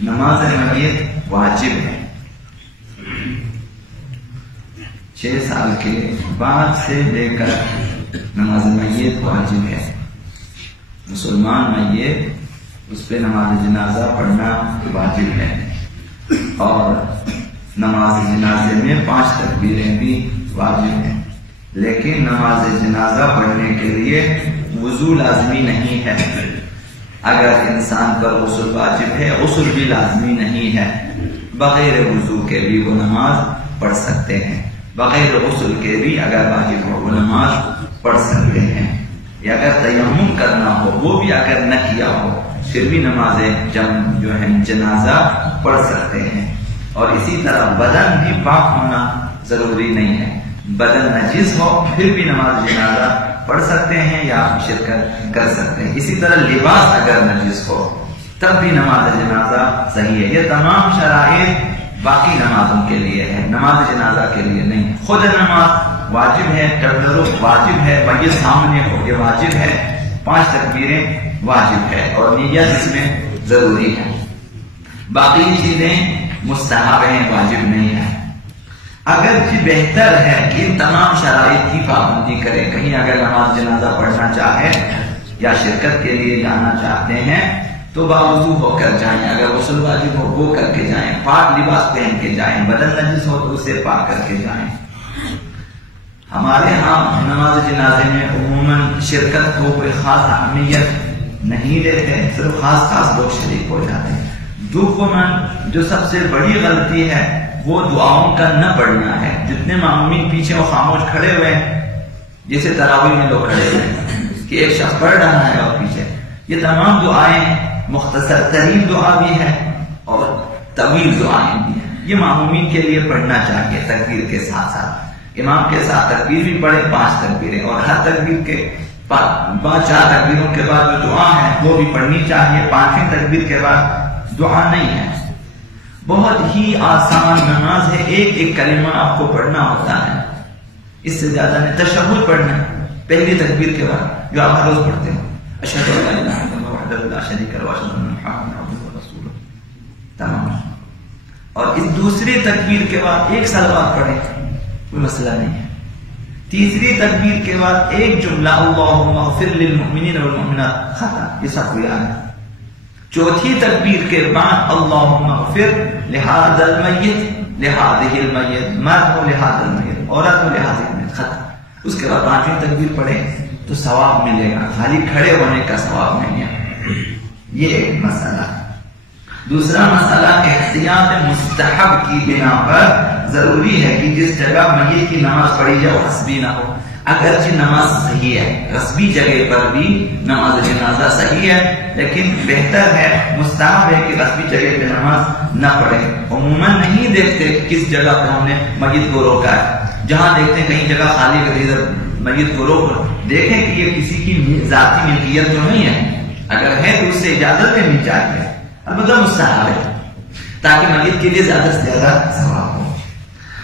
نماز میت واجب ہے. 6 سال کے بعد سے لے کر نماز میت واجب ہے. مسلمان میت اس پہ نماز جنازہ پڑھنا واجب ہے، اور نماز جنازے میں 5 تکبیریں بھی واجب ہیں. لیکن نماز جنازہ پڑھنے کے لیے وضو لازمی نہیں ہے. اگر انسان پر غسل واجب ہے، غسل بھی لازمی نہیں ہے. بغیر وضو کے بھی وہ نماز پڑھ سکتے ہیں. بغیر غسل کے بھی اگر واجب ہو وہ نماز پڑھ سکتے ہیں. یا اگر تیمم کرنا ہو وہ بھی اگر نہ کیا ہو پھر بھی نماز جنازہ پڑھ سکتے ہیں. اور اسی طرح بدن بھی پاک ہونا ضروری نہیں ہے. بدن نجس ہو پھر بھی نماز جنازہ پڑھ سکتے ہیں یا شرکت کر سکتے ہیں. اسی طرح لباس اگر نجس ہو تب بھی نماز جنازہ صحیح ہے. یہ تمام شرائط باقی نمازوں کے لیے ہے، نماز جنازہ کے لیے نہیں. خود نماز واجب ہے، تبرک واجب ہے، میت سامنے ہو یہ واجب ہے، 5 تکبیریں واجب ہے، اور نیت اس میں ضروری ہے. باقی چیزیں مستحب ہیں، واجب نہیں ہے. اگرچہ بہتر ہے کہ ان تمام شرائط کی پابندی کرے. کہیں اگر نماز جنازہ پڑھنا چاہے یا شرکت کے لیے جانا چاہتے ہیں تو باوضو ہو کر جائیں. اگر غسل واجب ہو وہ کر کے جائیں، پاک لباس پہن کے جائیں. بدن نجس ہو تو اسے پاک کر کے جائیں. ہمارے ہاں نماز جنازے میں عموماً شرکت کو کوئی خاص اہمیت نہیں دیتے، صرف خاص لوگ شریک ہو جاتے ہیں. دوسرا جو سب سے بڑی غلطی ہے وہ دعاؤں کا نہ پڑھنا ہے. جتنے معمومین پیچھے وہ خاموش کھڑے ہوئے ہیں، جیسے تراویح میں لوگ کھڑے ہوئے ہیں کہ ایک شخص پڑھ رہا ہے اور پیچھے یہ تمام دعائیں مختصر ترین دعا بھی ہے اور طویل دعائیں بھی ہیں. یہ معمومین کے لیے پڑھنا چاہیے تکبیر کے ساتھ ساتھ. امام کے ساتھ تکبیر بھی پڑھے 5 تکبیریں، اور ہر تکبیر کے 4 تکبیروں کے بعد جو دعا ہے وہ بھی پڑھنی چاہیے. 5ویں تکبیر کے بعد دعا نہیں ہے. بہت ہی آسان نماز ہے، ایک کلمہ آپ کو پڑھنا ہوتا ہے. اس سے زیادہ نہیں. تشہد پڑھنا پہلی تکبیر کے بعد جو آپ ہر روز پڑھتے ہیں، اشہد ان لا الہ الا اللہ وحدہ لا شریک لہ واشہد ان محمدا عبدہ ورسولہ، تمام. اور اس دوسری تکبیر کے بعد ایک صلوات پڑھیں، کوئی مسئلہ نہیں ہے. تیسری تکبیر کے بعد ایک جملہ اللہم اغفر للمؤمنین والمؤمنات، ختم. یہ سب کو یاد ہے. چوتھی تکبیر کے بعد اللہم اغفر لہذا المیت لہذہ المیت، مرد ہو لہذا المیت، عورت ہو لہذا المیت، ختم. اس کے بعد 5ویں تکبیر پڑھیں تو ثواب ملے گا، خالی کھڑے ہونے کا ثواب نہیں ہے. یہ ایک مسئلہ. دوسرا مسئلہ احتیاط مستحب کی بنا پر ضروری ہے کہ جس جگہ میت کی نماز پڑھی جائے وہ حسبی نہ ہو. اگرچہ نماز صحیح ہے، غصبی جگہ پر بھی نماز جنازہ صحیح ہے، لیکن بہتر ہے، مستحب ہے کہ غصبی جگہ پہ نماز نہ پڑھے. عموماً نہیں دیکھتے کس جگہ پہ ہم نے میت کو روکا ہے. جہاں دیکھتے ہیں کہیں جگہ خالی کر ادھر میت کو روک، دیکھیں کہ یہ کسی کی ذاتی ملکیت تو نہیں ہے. اگر ہے تو اس سے اجازت لینی چاہیے، البتہ مستحب ہے تاکہ میت کے لیے زیادہ سے زیادہ ثواب ہو.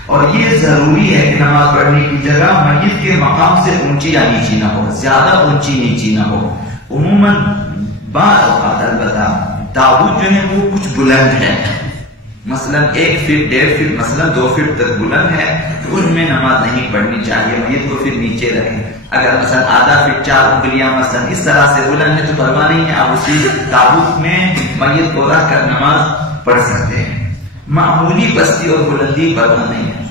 اور یہ ضروری ہے کہ نماز پڑھنے کی جگہ میت کے مقام سے اونچی یا نیچی نہ ہو، زیادہ اونچی نیچی نہ ہو. عموماً بعض اوقات البتہ تابوت جو ہے وہ کچھ بلند ہے، مثلا 1 فٹ 1.5 فٹ مثلا 2 فٹ تک بلند ہے، تو ان میں نماز نہیں پڑھنی چاہیے. میت کو پھر نیچے رکھیں. اگر مثلا آدھا فٹ 4 انگلیاں مثلا اس طرح سے بلند ہے تو پرواہ نہیں ہے، آپ اسی تابوت میں میت کو رکھ کر نماز پڑھ سکتے ہیں. معمولی بستی اور بلندی پرواہ نہیں ہے.